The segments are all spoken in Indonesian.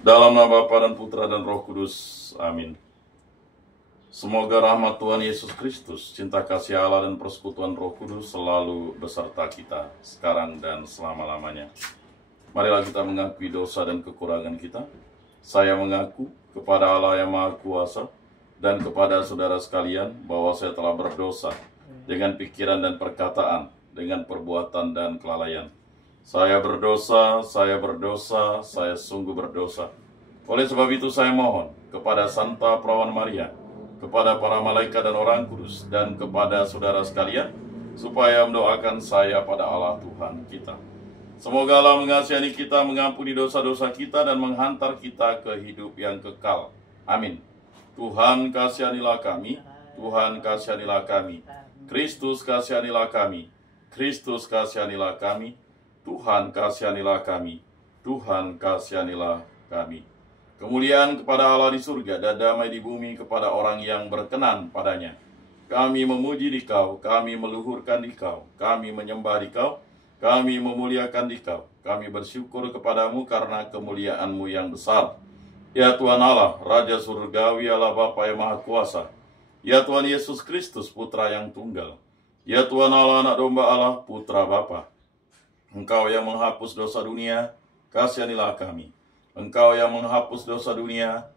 Dalam nama Bapa dan Putra dan Roh Kudus. Amin. Semoga rahmat Tuhan Yesus Kristus, cinta kasih Allah dan persekutuan Roh Kudus selalu beserta kita sekarang dan selama-lamanya. Marilah kita mengakui dosa dan kekurangan kita. Saya mengaku kepada Allah yang Maha Kuasa dan kepada saudara sekalian bahwa saya telah berdosa dengan pikiran dan perkataan, dengan perbuatan dan kelalaian. Saya berdosa, saya sungguh berdosa. Oleh sebab itu saya mohon kepada Santa Perawan Maria, kepada para malaikat dan orang kudus, dan kepada saudara sekalian, supaya mendoakan saya pada Allah Tuhan kita. Semoga Allah mengasihani kita, mengampuni dosa-dosa kita, dan menghantar kita ke hidup yang kekal. Amin. Tuhan kasihanilah kami, Tuhan kasihanilah kami. Kristus kasihanilah kami, Kristus kasihanilah kami. Tuhan kasihanilah kami, Tuhan kasihanilah kami. Kemuliaan kepada Allah di surga dan damai di bumi kepada orang yang berkenan padanya. Kami memuji Dikau, kami meluhurkan Dikau, kami menyembah Dikau, kami memuliakan Dikau. Kami bersyukur kepadamu karena kemuliaan-Mu yang besar. Ya Tuhan Allah, Raja Surgawi, Allah Bapa yang Maha Kuasa. Ya Tuhan Yesus Kristus, Putra yang tunggal. Ya Tuhan Allah, Anak Domba Allah, Putra Bapa. Engkau yang menghapus dosa dunia, kasihanilah kami. Engkau yang menghapus dosa dunia,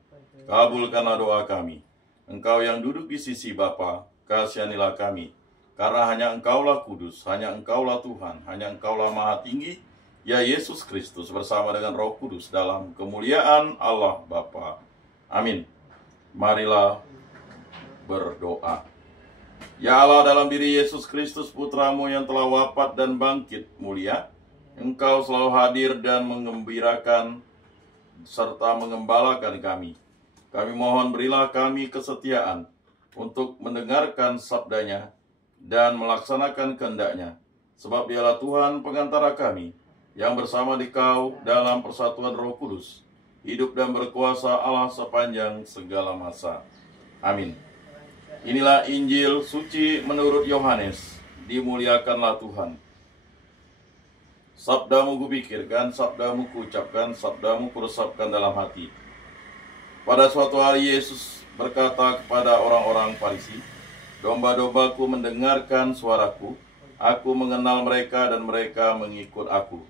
kabulkanlah doa kami. Engkau yang duduk di sisi Bapa, kasihanilah kami. Karena hanya Engkaulah kudus, hanya Engkaulah Tuhan, hanya Engkaulah Maha Tinggi, ya Yesus Kristus bersama dengan Roh Kudus dalam kemuliaan Allah Bapa. Amin. Marilah berdoa. Ya Allah, dalam diri Yesus Kristus Putramu yang telah wafat dan bangkit mulia, Engkau selalu hadir dan mengembirakan serta mengembalakan kami. Kami mohon berilah kami kesetiaan untuk mendengarkan sabdanya dan melaksanakan kehendak-Nya. Sebab Dialah Tuhan pengantara kami, yang bersama Dikau dalam persatuan Roh Kudus, hidup dan berkuasa Allah sepanjang segala masa. Amin. Inilah Injil suci menurut Yohanes. Dimuliakanlah Tuhan. Sabdamu kupikirkan, sabdamu kuucapkan, sabdamu kuresapkan dalam hati. Pada suatu hari Yesus berkata kepada orang-orang Farisi, domba-dombaku mendengarkan suaraku, aku mengenal mereka dan mereka mengikut aku.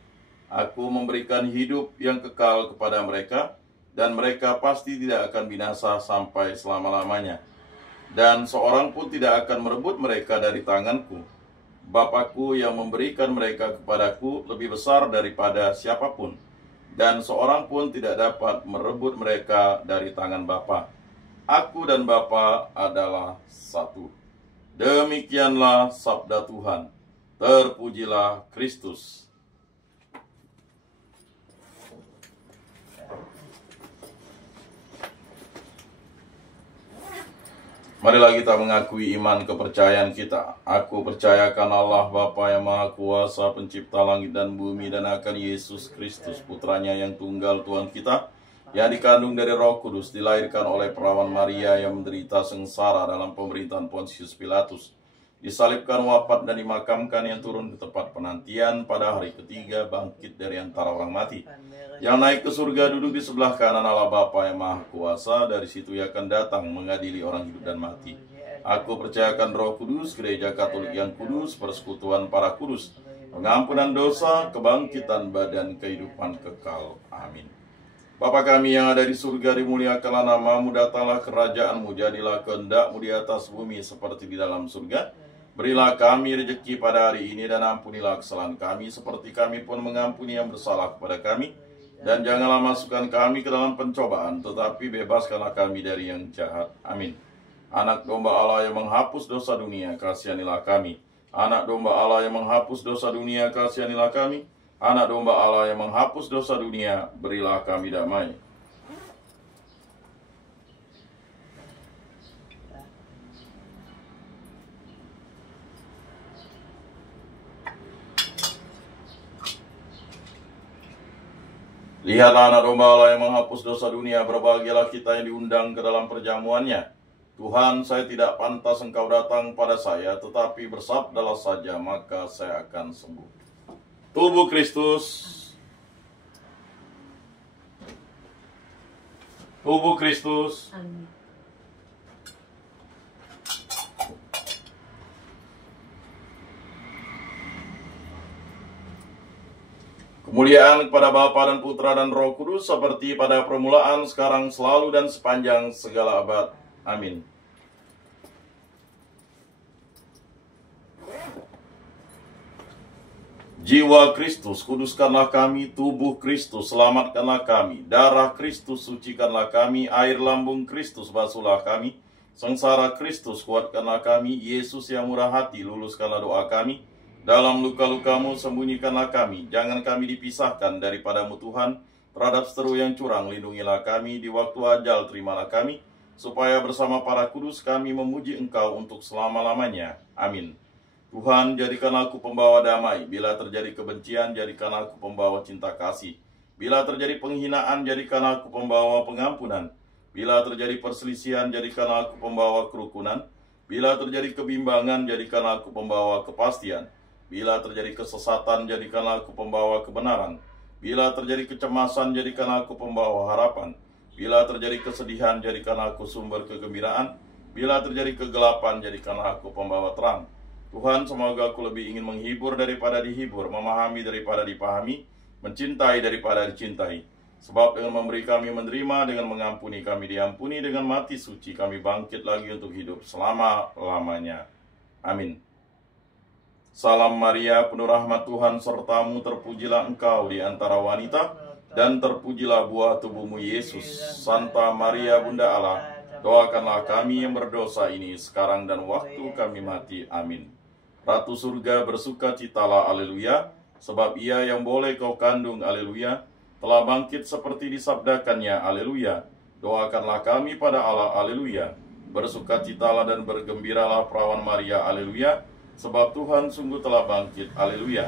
Aku memberikan hidup yang kekal kepada mereka, dan mereka pasti tidak akan binasa sampai selama-lamanya. Dan seorang pun tidak akan merebut mereka dari tanganku. Bapakku yang memberikan mereka kepadaku lebih besar daripada siapapun, dan seorang pun tidak dapat merebut mereka dari tangan Bapa. Aku dan Bapa adalah satu. Demikianlah sabda Tuhan. Terpujilah Kristus. Marilah kita mengakui iman kepercayaan kita. Aku percayakan Allah Bapa yang Maha Kuasa, pencipta langit dan bumi, dan akan Yesus Kristus, Putranya yang tunggal Tuhan kita, yang dikandung dari Roh Kudus, dilahirkan oleh perawan Maria, yang menderita sengsara dalam pemerintahan Pontius Pilatus, disalibkan, wafat, dan dimakamkan, yang turun ke tempat penantian, pada hari ketiga bangkit dari antara orang mati, yang naik ke surga, duduk di sebelah kanan Allah Bapa yang Maha Kuasa. Dari situ Ia akan datang mengadili orang hidup dan mati. Aku percayakan Roh Kudus, Gereja Katolik yang kudus, persekutuan para kudus, pengampunan dosa, kebangkitan badan, kehidupan kekal. Amin. Bapa kami yang ada di surga, dimuliakanlah nama-Mu, datanglah kerajaan-Mu, jadilah kehendak-Mu di atas bumi seperti di dalam surga. Berilah kami rezeki pada hari ini, dan ampunilah kesalahan kami seperti kami pun mengampuni yang bersalah kepada kami. Dan janganlah masukkan kami ke dalam pencobaan, tetapi bebaskanlah kami dari yang jahat. Amin. Anak domba Allah yang menghapus dosa dunia, kasihanilah kami. Anak domba Allah yang menghapus dosa dunia, kasihanilah kami. Anak domba Allah yang menghapus dosa dunia, berilah kami damai. Lihatlah anak domba Allah yang menghapus dosa dunia, berbahagialah kita yang diundang ke dalam perjamuannya. Tuhan, saya tidak pantas Engkau datang pada saya, tetapi bersabdalah saja, maka saya akan sembuh. Tubuh Kristus tubuh Kristus. Amin. Kemuliaan kepada Bapa dan Putra dan Roh Kudus, seperti pada permulaan, sekarang, selalu, dan sepanjang segala abad. Amin. Jiwa Kristus, kuduskanlah kami. Tubuh Kristus, selamatkanlah kami. Darah Kristus, sucikanlah kami. Air lambung Kristus, basuhlah kami. Sengsara Kristus, kuatkanlah kami. Yesus yang murah hati, luluskanlah doa kami. Dalam luka-lukamu, sembunyikanlah kami. Jangan kami dipisahkan daripadamu Tuhan. Terhadap seteru yang curang, lindungilah kami. Di waktu ajal, terimalah kami. Supaya bersama para kudus kami memuji Engkau untuk selama-lamanya. Amin. Tuhan, jadikan aku pembawa damai. Bila terjadi kebencian, jadikan aku pembawa cinta kasih. Bila terjadi penghinaan, jadikan aku pembawa pengampunan. Bila terjadi perselisihan, jadikan aku pembawa kerukunan. Bila terjadi kebimbangan, jadikan aku pembawa kepastian. Bila terjadi kesesatan, jadikanlah aku pembawa kebenaran. Bila terjadi kecemasan, jadikanlah aku pembawa harapan. Bila terjadi kesedihan, jadikanlah aku sumber kegembiraan. Bila terjadi kegelapan, jadikanlah aku pembawa terang. Tuhan, semoga aku lebih ingin menghibur daripada dihibur, memahami daripada dipahami, mencintai daripada dicintai. Sebab dengan memberi kami menerima, dengan mengampuni kami diampuni, dengan mati suci kami bangkit lagi untuk hidup selama-lamanya. Amin. Salam Maria, penuh rahmat Tuhan sertamu, terpujilah engkau di antara wanita, dan terpujilah buah tubuhmu Yesus. Santa Maria Bunda Allah, doakanlah kami yang berdosa ini sekarang dan waktu kami mati. Amin. Ratu surga bersukacitalah, aleluya, sebab ia yang boleh kau kandung, aleluya, telah bangkit seperti disabdakannya, aleluya. Doakanlah kami pada Allah, aleluya. Bersukacitalah dan bergembiralah perawan Maria, aleluya, sebab Tuhan sungguh telah bangkit, aleluya.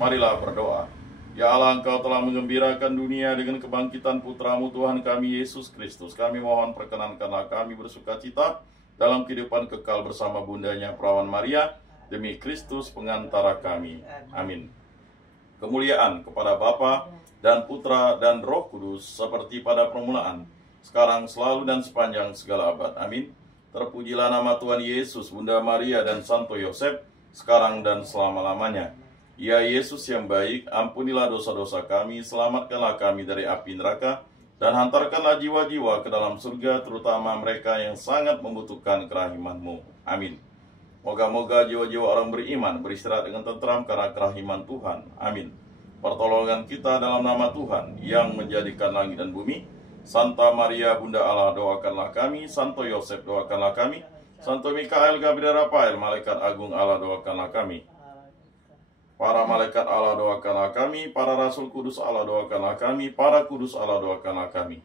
Marilah berdoa. Ya Allah, Engkau telah menggembirakan dunia dengan kebangkitan Putramu Tuhan kami Yesus Kristus. Kami mohon perkenankanlah kami bersukacita dalam kehidupan kekal bersama bundanya perawan Maria, demi Kristus pengantara kami. Amin. Kemuliaan kepada Bapa dan Putra dan Roh Kudus, seperti pada permulaan, sekarang, selalu, dan sepanjang segala abad. Amin. Terpujilah nama Tuhan Yesus, Bunda Maria, dan Santo Yosef, sekarang dan selama-lamanya. Ya Yesus yang baik, ampunilah dosa-dosa kami, selamatkanlah kami dari api neraka, dan hantarkanlah jiwa-jiwa ke dalam surga, terutama mereka yang sangat membutuhkan kerahiman-Mu. Amin. Moga-moga jiwa-jiwa orang beriman beristirahat dengan tentram karena kerahiman Tuhan. Amin. Pertolongan kita dalam nama Tuhan yang menjadikan langit dan bumi. Santa Maria Bunda Allah, doakanlah kami. Santo Yosef, doakanlah kami. Santo Mikael, Gabriel, Rafael, malaikat agung Allah, doakanlah kami. Para malaikat Allah, doakanlah kami. Para rasul kudus Allah, doakanlah kami. Para kudus Allah, doakanlah kami.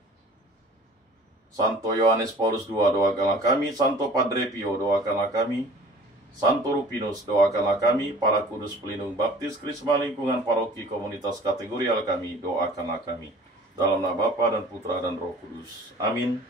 Santo Yohanes Paulus II, doakanlah kami. Santo Padre Pio, doakanlah kami. Santo Rupinus, doakanlah kami. Para kudus pelindung baptis, krisma lingkungan paroki komunitas kategorial kami, doakanlah kami. Dalam nama Bapa dan Putra dan Roh Kudus. Amin.